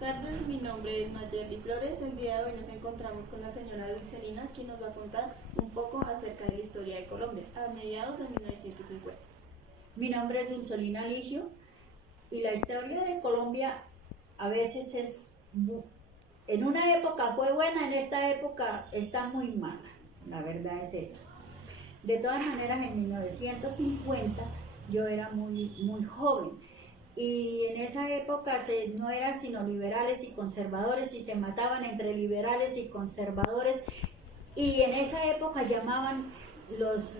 tardes, mi nombre es Mayerly Flores. El día de hoy nos encontramos con la señora Dulcelina, quien nos va a contar un poco acerca de la historia de Colombia a mediados de 1950. Mi nombre es Dulcelina Ligio y la historia de Colombia a veces en una época fue buena, en esta época está muy mala, la verdad es esa. De todas maneras, en 1950 yo era muy joven y en esa época no eran sino liberales y conservadores y se mataban entre liberales y conservadores, y en esa época llamaban los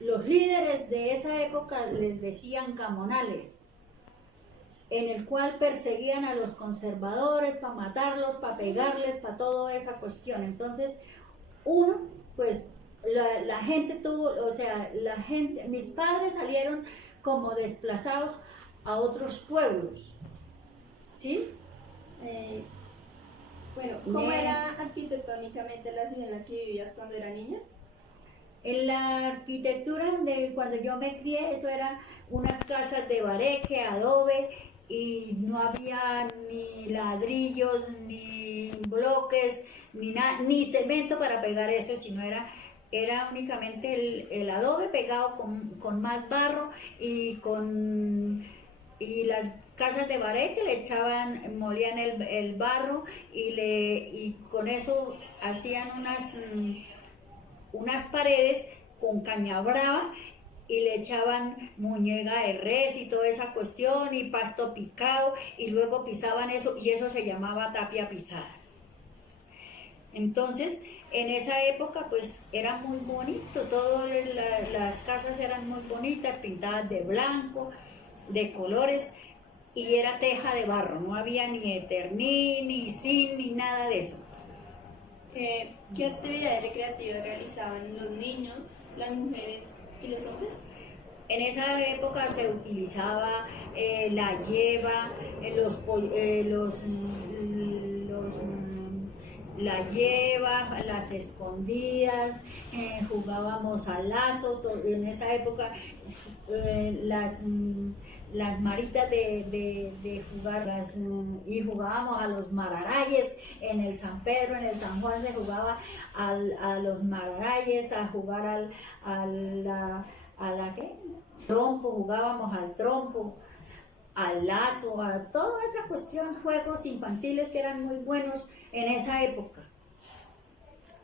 líderes de esa época, les decían gamonales, en el cual perseguían a los conservadores para matarlos, para pegarles, para toda esa cuestión. Entonces pues la gente tuvo, mis padres salieron como desplazados a otros pueblos, ¿sí? ¿Cómo era arquitectónicamente la ciudad en la que vivías cuando era niña? En la arquitectura de cuando yo me crié, eso eran unas casas de bareque, adobe, y no había ni ladrillos, ni bloques, ni cemento para pegar eso, sino era únicamente el adobe pegado con más barro y las casas de bareque molían el barro y con eso hacían unas paredes con caña brava y le echaban muñeca de res y toda esa cuestión y pasto picado, y luego pisaban eso y eso se llamaba tapia pisada. Entonces en esa época pues era muy bonito, todas las casas eran muy bonitas, pintadas de blanco, de colores, y era teja de barro, no había ni eternín, ni zinc, ni nada de eso. ¿Qué actividades recreativas realizaban los niños, las mujeres y los hombres? En esa época se utilizaba la lleva, la lleva, las escondidas, jugábamos al lazo. En esa época las maritas de jugar, y jugábamos a los mararayes en el San Pedro, en el San Juan se jugaba a los mararayes, a jugar ¿qué? Trompo, jugábamos al trompo, al lazo, a toda esa cuestión, juegos infantiles que eran muy buenos en esa época.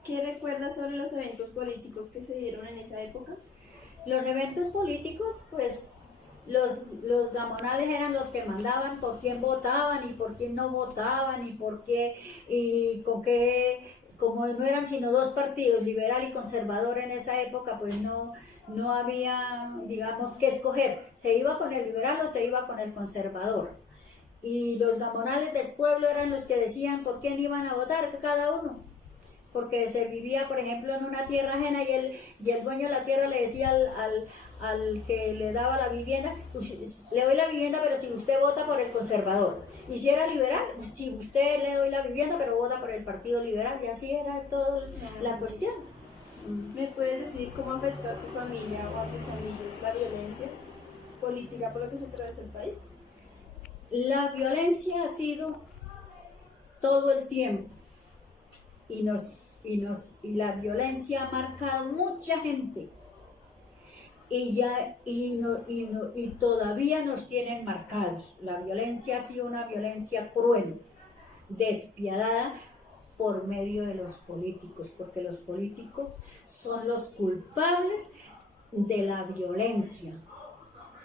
¿Qué recuerdas sobre los eventos políticos que se dieron en esa época? Los eventos políticos, pues los gamonales eran los que mandaban por quién votaban y por quién no votaban y por qué y con qué, como no eran sino dos partidos, liberal y conservador en esa época, pues no había, digamos, que escoger, se iba con el liberal o se iba con el conservador, y los gamonales del pueblo eran los que decían por quién iban a votar cada uno, porque se vivía, por ejemplo, en una tierra ajena y el dueño de la tierra le decía al que le daba la vivienda, le doy la vivienda pero si usted vota por el conservador, y si era liberal, si usted le doy la vivienda pero vota por el partido liberal, y así era toda la cuestión. ¿Me puedes decir cómo afectó a tu familia o a tus amigos la violencia política por la que se atraviesa el país? La violencia ha sido todo el tiempo y la violencia ha marcado mucha gente y todavía nos tienen marcados. La violencia ha sido una violencia cruel, despiadada, por medio de los políticos, porque los políticos son los culpables de la violencia.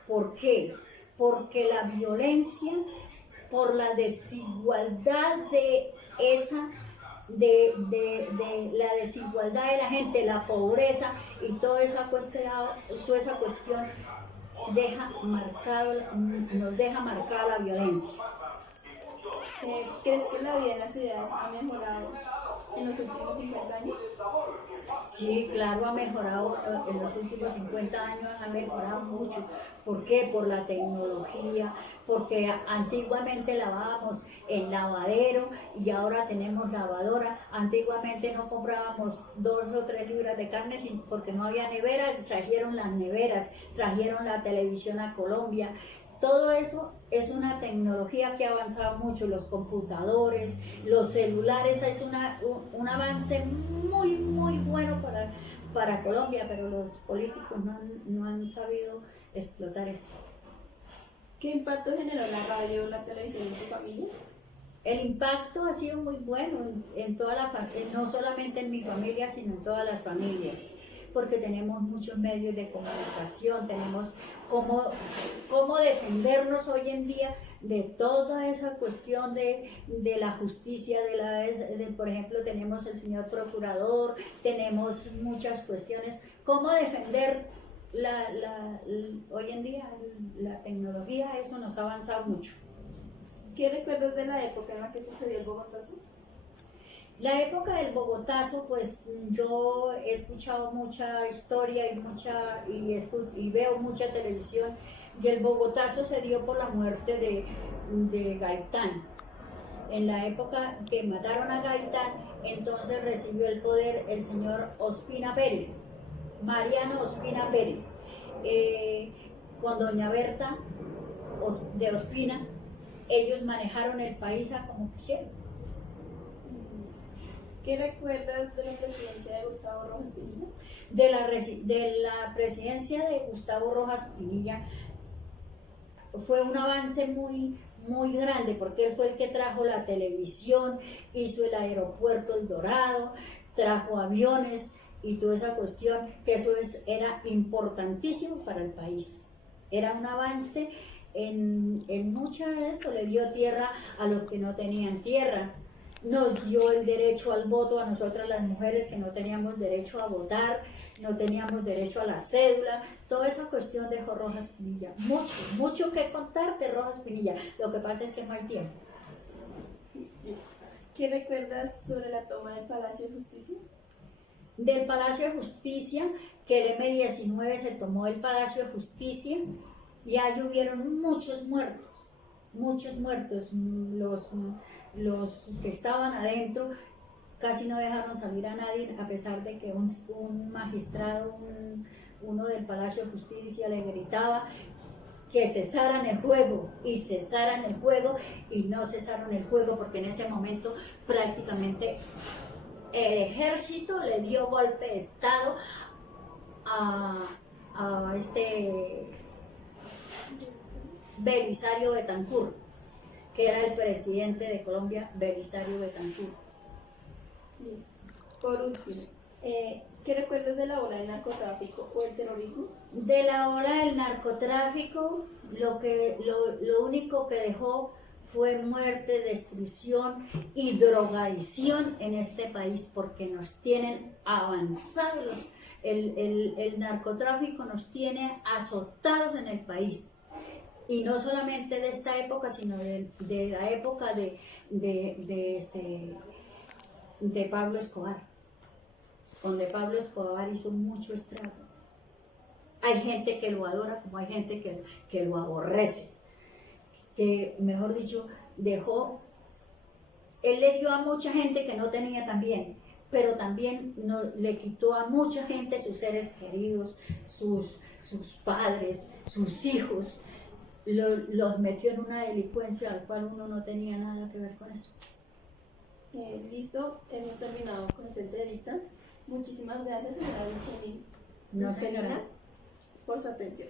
¿Por qué? Porque la violencia, por la desigualdad la desigualdad de la gente, la pobreza y toda esa cuestión nos deja marcada la violencia. ¿Crees que la vida en las ciudades ha mejorado en los últimos 50 años? Sí, claro, ha mejorado, en los últimos 50 años ha mejorado mucho. ¿Por qué? Por la tecnología, porque antiguamente lavábamos en lavadero y ahora tenemos lavadora. Antiguamente no comprábamos 2 o 3 libras de carne porque no había neveras, trajeron las neveras, trajeron la televisión a Colombia. Todo eso es una tecnología que ha avanzado mucho, los computadores, los celulares, es un avance muy bueno para Colombia, pero los políticos no han sabido explotar eso. ¿Qué impacto generó la radio o la televisión en tu familia? El impacto ha sido muy bueno en toda no solamente en mi familia, sino en todas las familias, porque tenemos muchos medios de comunicación, tenemos cómo defendernos hoy en día de toda esa cuestión de la justicia, por ejemplo, tenemos el señor procurador, tenemos muchas cuestiones, cómo defender hoy en día la tecnología, eso nos ha avanzado mucho. ¿Qué recuerdas de la época en la que sucedió el Bogotazo? La época del Bogotazo, pues yo he escuchado mucha historia y veo mucha televisión, y el Bogotazo se dio por la muerte de Gaitán. En la época que mataron a Gaitán, entonces recibió el poder el señor Ospina Pérez, Mariano Ospina Pérez, con doña Berta de Ospina. Ellos manejaron el país a como quisieron. ¿Qué recuerdas de la presidencia de Gustavo Rojas Pinilla? De la presidencia de Gustavo Rojas Pinilla fue un avance muy grande, porque él fue el que trajo la televisión, hizo el aeropuerto El Dorado, trajo aviones y toda esa cuestión, que eso era importantísimo para el país. Era un avance en mucho de esto, le dio tierra a los que no tenían tierra, nos dio el derecho al voto a nosotras las mujeres que no teníamos derecho a votar, no teníamos derecho a la cédula, toda esa cuestión dejó Rojas Pinilla. Mucho que contar de Rojas Pinilla, lo que pasa es que no hay tiempo. ¿Qué recuerdas sobre la toma del Palacio de Justicia? Del Palacio de Justicia, que el M-19 se tomó el Palacio de Justicia, y ahí hubieron muchos muertos, los que estaban adentro casi no dejaron salir a nadie, a pesar de que un magistrado, uno del Palacio de Justicia le gritaba que cesaran el juego, y no cesaron el juego, porque en ese momento prácticamente el ejército le dio golpe de estado a Belisario Betancur, que era el presidente de Colombia, Belisario Betancur. Por último, ¿qué recuerdas de la ola del narcotráfico o el terrorismo? De la ola del narcotráfico, lo único que dejó fue muerte, destrucción y drogadicción en este país, porque nos tienen avanzados. El narcotráfico nos tiene azotados en el país. Y no solamente de esta época, sino de la época de Pablo Escobar, donde Pablo Escobar hizo mucho estrago. Hay gente que lo adora, como hay gente que lo aborrece, que, mejor dicho, él le dio a mucha gente que no tenía también, pero también le quitó a mucha gente sus seres queridos, sus padres, sus hijos. Los metió en una delincuencia al cual uno no tenía nada que ver con eso. Listo, hemos terminado con esta entrevista. Muchísimas gracias, señora Dulcelina, No, señora, por su atención.